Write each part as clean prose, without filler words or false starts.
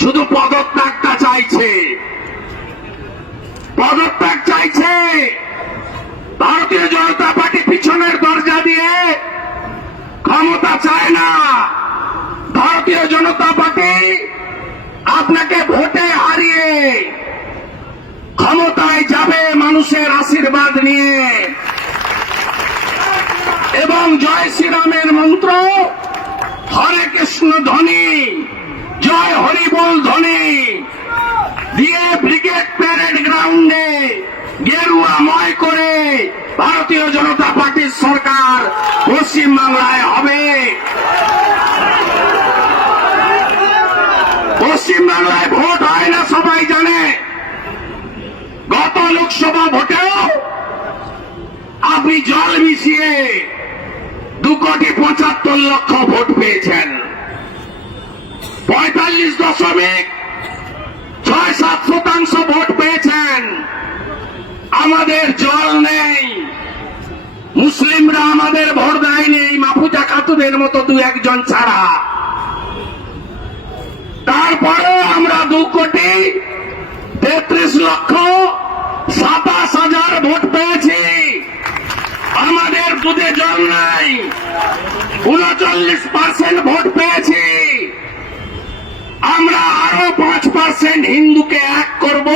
শুধু পদত্যাগটা চাইছে, পদত্যাগ চাইছে। ভারতীয় জনতা পার্টি পিছনের দরজা দিয়ে ক্ষমতা চায় না। ভারতীয় জনতা পার্টি আপনাকে ভোটে হারিয়ে ক্ষমতায় যাবে মানুষের আশীর্বাদ নিয়ে, এবং জয় শ্রীরামের মন্ত্র, হরে কৃষ্ণ ধ্বনি, জয় হরিবোল ধ্বনি দিয়ে ব্রিগেড প্যারেড গ্রাউন্ডে গেরুয়াময় করে ভারতীয় জনতা পার্টির সরকার পশ্চিমবাংলায় হবে। পশ্চিমবাংলায় ভোট হয় না সবাই জানে। গত লোকসভা ভোটেও আপনি জল মিশিয়ে 2,75,00,000 ভোট পেয়েছেন। 45.67% ভোট পেয়েছেন। আমাদের জল নেই, মুসলিমরা আমাদের ভোট দেয়নি, মাহফুজা খাতুনের মতো 2-1 ছাড়া। তারপরে আমরা 2,33,27,000 ভোট পেয়েছি। আমাদের দুধে জল নাই, 39% ভোট পেয়েছি। আমরা আরো 5% হিন্দুকে এক করব,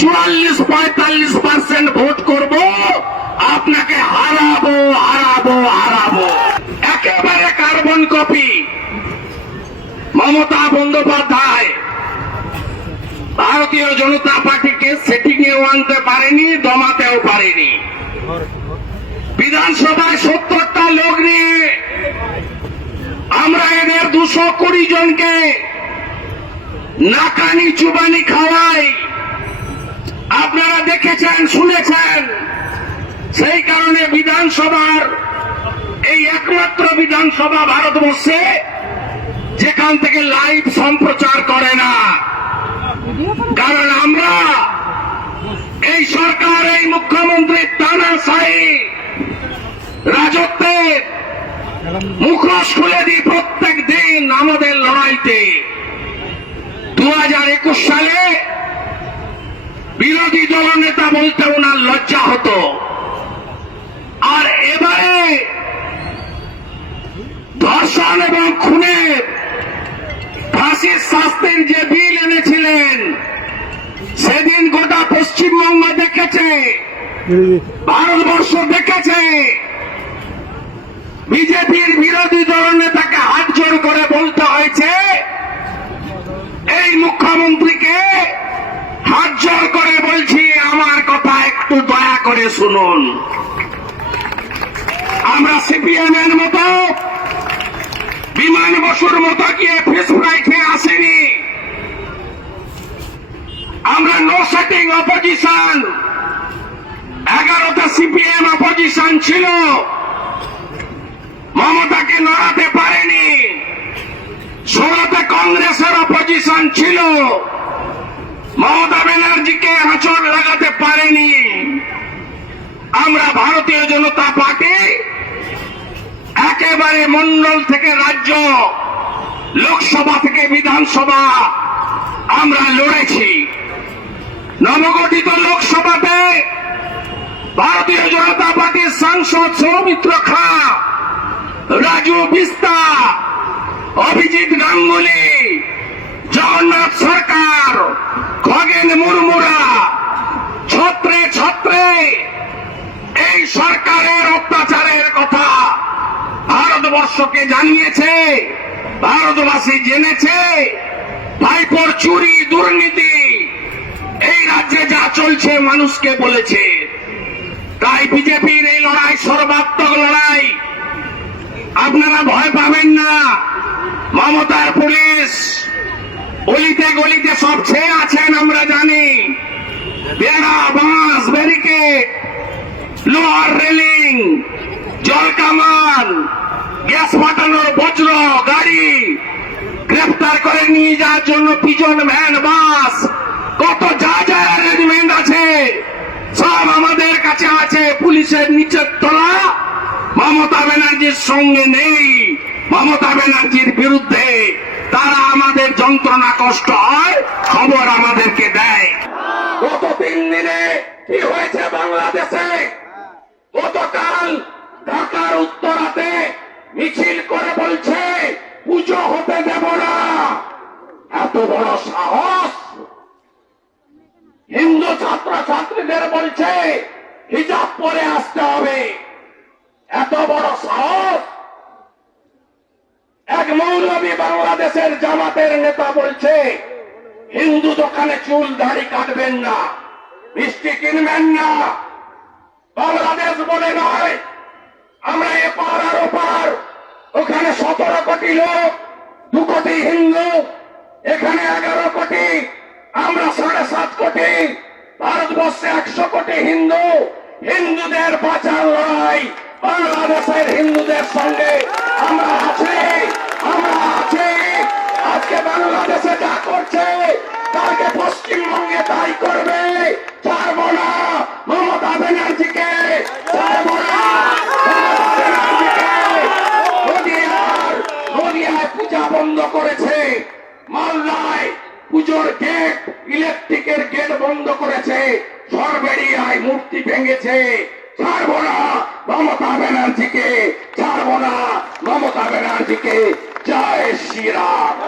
44-45% ভোট করব, আপনাকে হারাবো হারাবো হারাবো। একেবারে কার্বন কপি মমতা বন্দ্যোপাধ্যায় ভারতীয় জনতা পার্টিকে সেটিং এও আনতে পারেনি, দমাতেও পারেনি। বিধানসভায় 70টা লোক নিয়ে আমরা এদের 220 জনকে নাকানি চুবানি খাওয়াই। আপনারা দেখেছেন, শুনেছেন। সেই কারণে বিধানসভার এই একমাত্র বিধানসভা ভারতবর্ষে যেখান থেকে লাইভ সম্প্রচার করে না। কারণ আমরা এই সরকার, এই মুখ্যমন্ত্রীর তানাশাহী রাজত্বের মুখোশ খুলে দিই প্রত্যেক দিন আমাদের লড়াইতে। 2021 সালে বিরোধী দলনেতা বলতে ওনার লজ্জা হতো, আর এবারে ধর্ষণ এবং খুনের ফাঁসির শাস্তির যে বিল এনেছিলেন, সেদিন গোটা পশ্চিমবঙ্গ দেখেছে, ভারতবর্ষ দেখেছে। বিজেপির বিরোধী দলনেতাকে হাত জোড় করে বলতে হয়েছে, এই মুখ্যমন্ত্রীকে হাত জোড় করে বলছি, আমার কথা একটু দয়া করে শুনুন। আমরা সিপিএম এর মতো, বিমান বসুর মতো গিয়ে ফিশ ফ্রাই খেয়ে আসেনি। আমরা নো সেটিং অপোজিশন। 11টা সিপিএম অপোজিশন ছিল, মমতাকে নড়াতে পারেনি। 16তে কংগ্রেসের অপোজিশন ছিল, মমতা ব্যানার্জিকে আঁচড় লাগাতে পারেনি। আমরা ভারতীয় জনতা পার্টি একেবারে মন্ডল থেকে রাজ্য, লোকসভা থেকে বিধানসভা আমরা লড়েছি। নবগঠিত লোকসভাতে ভারতীয় জনতা পার্টির সাংসদ সৌমিত্র খা, রাজু বিস্তা, অভিজিৎ গাঙ্গুলি, জগন্নাথ সরকার, খগেন মুর্মুরা ছত্রে ছত্রে এই সরকারের অত্যাচারের কথা ভারতবর্ষকে জানিয়েছে, ভারতবাসী জেনেছে। ভাইপোর চুরি, দুর্নীতি এই রাজ্যে যা চলছে মানুষকে বলেছে। তাই বিজেপির এই লড়াই সর্বাত্মক লড়াই, আপনারা ভয় পাবেন না। মমতার পুলিশ অলিতে গলিতে সব ছেয়ে আছেন, আমরা জানি। বেড়া, বাঁশ, ব্যারিকেড, লোহার রেলিং, জল কামান, গ্যাস ফাটানোর বজ্র গাড়ি গ্রেফতার করে নিয়ে যাওয়ার জন্য পিজন ভ্যান, বাস, কত যা যা অ্যারেঞ্জমেন্ট আছে সব আমাদের কাছে আছে। পুলিশের নিচের তলা মমতা ব্যানার্জির সঙ্গে নেই, মমতা ব্যানার্জির বিরুদ্ধে তারা আমাদের যন্ত্রণা কষ্ট হয় খবর আমাদেরকে দেয়। গত 3 দিনে কি হয়েছে বাংলাদেশে? গতকাল ঢাকার উত্তরাতে মিছিল করে বলছে পুজো হতে দেব না। এত বড় সাহস! হিন্দু ছাত্রছাত্রীদের বলছে হিজাব পরে আসতে হবে। এত বড় সাহস! এক মৌলবী বাংলাদেশের জামাতের নেতা বলছে হিন্দু দোকানে চুল দাড়ি কাটবেন না, মিষ্টি কিনবেন না। বাংলাদেশ বলে নয়, আমরা এপার আর ওপার, ওখানে 17 কোটি লোক, 2 কোটি হিন্দু, এখানে 11 কোটি, আমরা 7.5 কোটি, ভারতবর্ষে 100 কোটি হিন্দু। হিন্দুদের বাঁচার লড়াই বাংলাদেশের হিন্দুদের সঙ্গে আমরা আছি, আমরা আছি। আজকে বাংলাদেশে যা করছে তাকে পশ্চিমবঙ্গে তাই করবে। ছাড়বো না মমতা ব্যানার্জিকে, ছাড়বো না মমতা ব্যানার্জিকে। নদিয়ায় পূজা বন্ধ করেছে, মালদায় পুজোর গেট, ইলেকট্রিকের গেট বন্ধ করেছে, সরবেরিয়ায় মূর্তি ভেঙেছে। ছাড়বো না মমতা ব্যানার্জিকে, ছাড়বো না মমতা ব্যানার্জিকে। জয় শ্রীরাম।